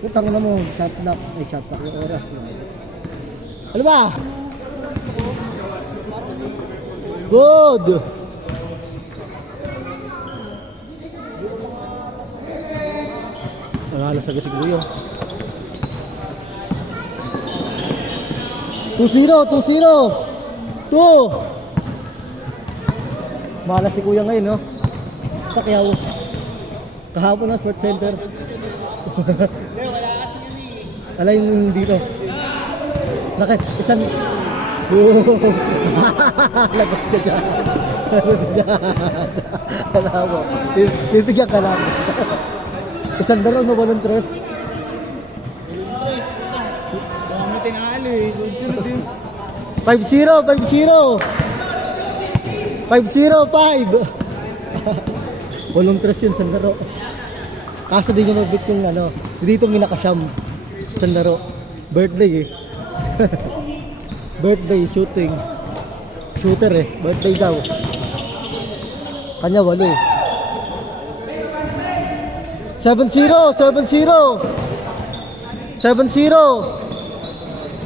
Putang na mo, shot lock. Ay, shot lock yung oras. Ano ba? Good! Nangalas na kasi Kuya. 2-0, 2-0! 2! Malas si Kuya ngayon, no? Takyaw. Kahapon na Sports Center. Ala yung dito. Nakit, isang... Lagot ka dyan. Lagot ka dyan. Alam mo. Titigyan ka lang. Isang daro mo ba ng tres? Pamating ali, sunod din. 5-0, 5-0. 5-0, 5. Walong tres yun, sandaro. Kaso di nyo mabit yung ano, dito minakasyam. Sandaro. Birthday eh. Birthday, shooting. Shooter eh, birthday daw. Kanya walo eh. 7-0, 7-0. 7-0.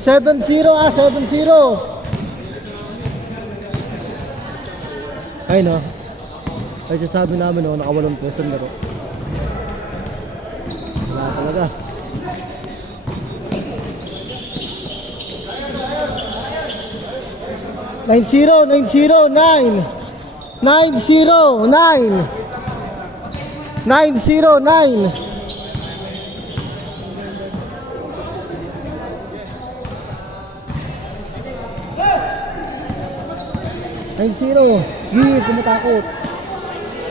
7-0 ah, 7-0. Ay no. Ay sasabi namin no, nakawalong peso na ro. Wala talaga. Nine zero, 9-0, 9. 9-0, 9. 9-0, 9. Gigi, kumatakot.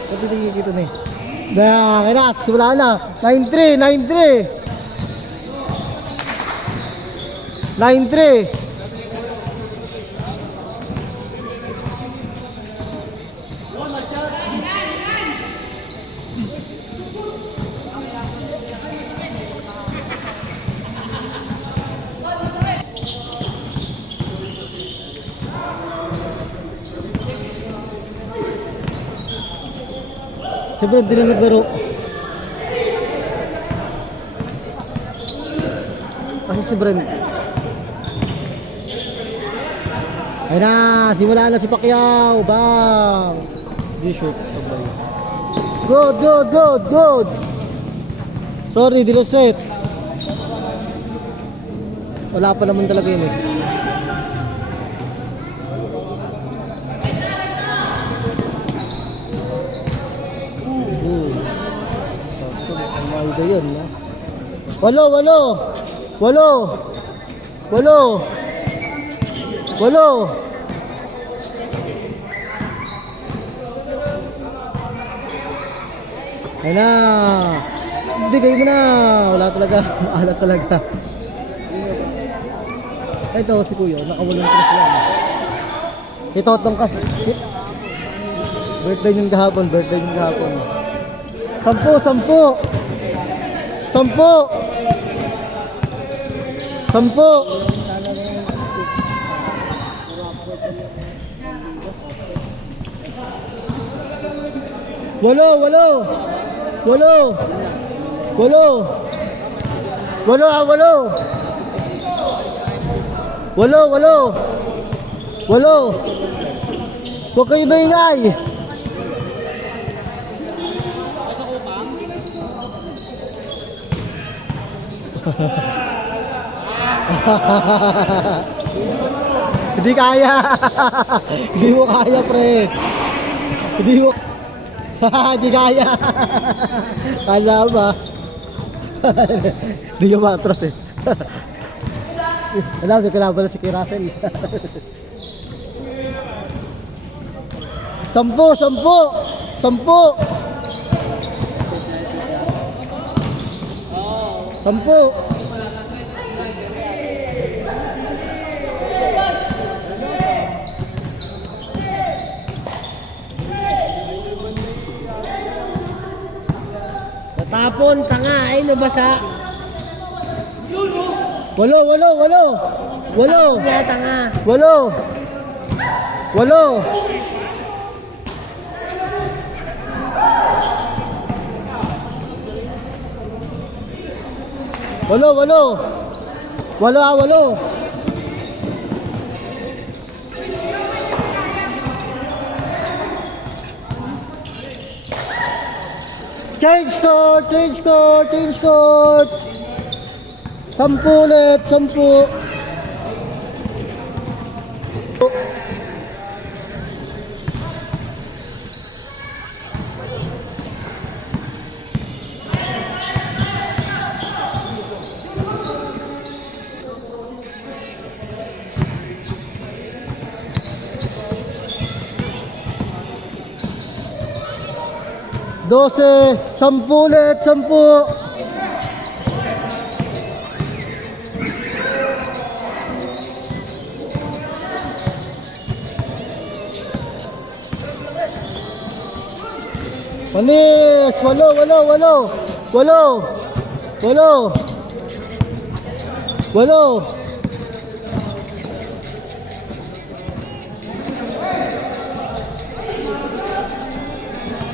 Pati tingin na eh. Relax, wala na. 9-3, 9-3. 9-3. Si Brad din ang naglaro. Kasi si Brad. Ayun na, simula na si Pacquiao. Bang! G-shoot. Sabay. Good, good, good, good. Sorry, di reset. Wala pa naman talaga yun eh. Maldo yun, no? 8, 8, 8, 8, 8. Ayun na. Bigay mo na. Wala talaga. Maalat talaga. Ito si Kuya. Nakawalong tres lang. Ito itong ka. Birthday yung kahapon. Birthday yung kahapon. 10, 10. 10. 10. Walo. Huwag kayo maingay. Hindi kaya. Hindi mo kaya, pre. Hindi mo. Hindi kaya. Kala ba? Hindi yung matros eh. Alam, may kalaban na si Kirasel. 10. 10. 10. Natapon, tanga, ay nabasa. 8. Ya, tanga. 8. Walo, walo. Walo, walo. Change court, change court, change court. 10 ulit, 10. Dose, 10 ulit, 10. Manis, walo, walo, walo. Walo. Walo. Walo.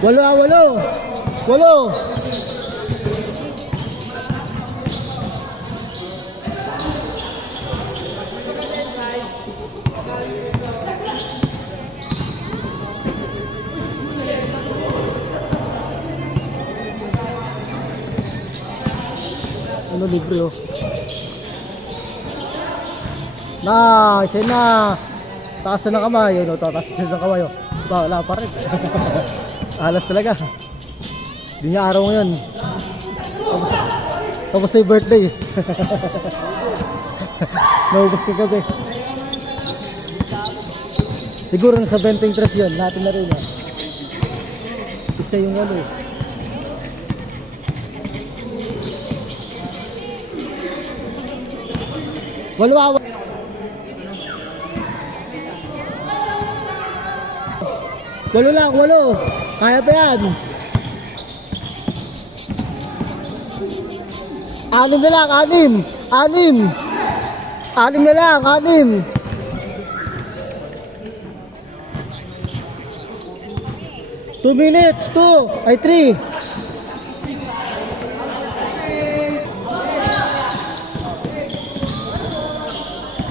Walo, walo. Walo. Ano libre oh. Nice, yun na. Taas na ng kamay, yun oh, taas na ng kamay oh. Wala pa rin. Alas talaga. Hindi niya araw ngayon. Tapos na yung birthday. Naubos ka gabi. Siguro nasa 20 interest yun. Natin na rin oh. Isa yung ano eh. Walo. Walo lang, walo. Kaya pa yan. 6 na lang, 6. 6 na lang, 6. 2 minutes, 2. Ay, 3.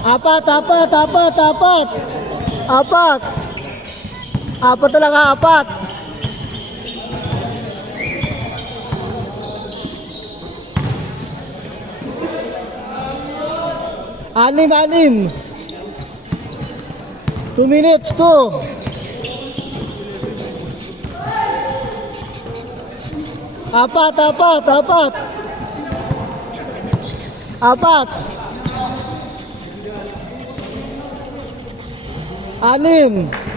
Apat. Apat talaga, 4. 6. 2 minutes, 2. 4. 6.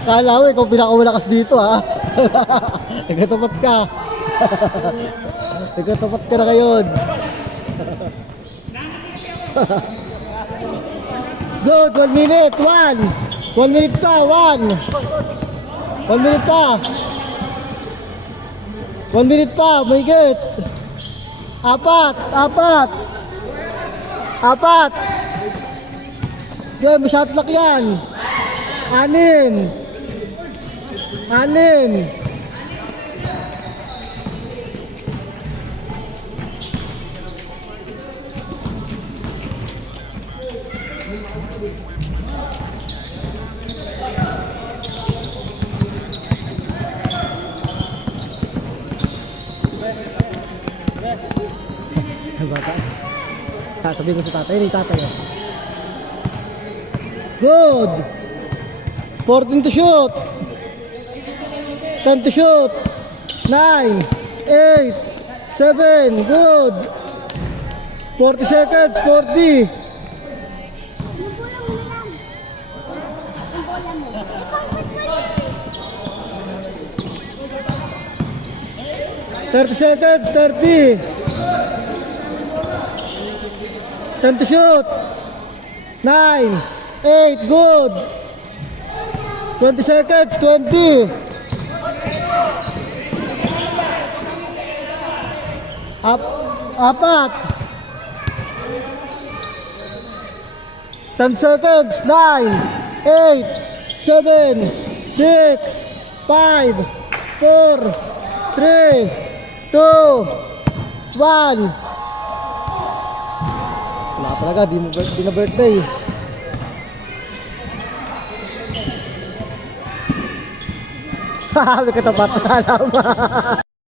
Kala ko ikaw pinakamalakas dito ha. Nagkatapat ka. Nagkatapat ka na ngayon. Good, 1 minute, 1. 1 minute pa, 1. 1 minute pa. 1 minute pa, may get. 4. Yan, may shot lock yan. 6. 6. Bata. Sabihin ko sa tatay, ni tatay. Good. 14 to shoot. 10 to shoot. 9, 8, 7. Good. 40 seconds. 40. seconds. 30. 10 to shoot. 9, 8, good. 20 seconds, 20. Apat. 10 seconds, 9, 8, 7, 6, 5, 4, 3, 2, 1. Wala talaga, di na birthday. Hahabi ka tapat na alam.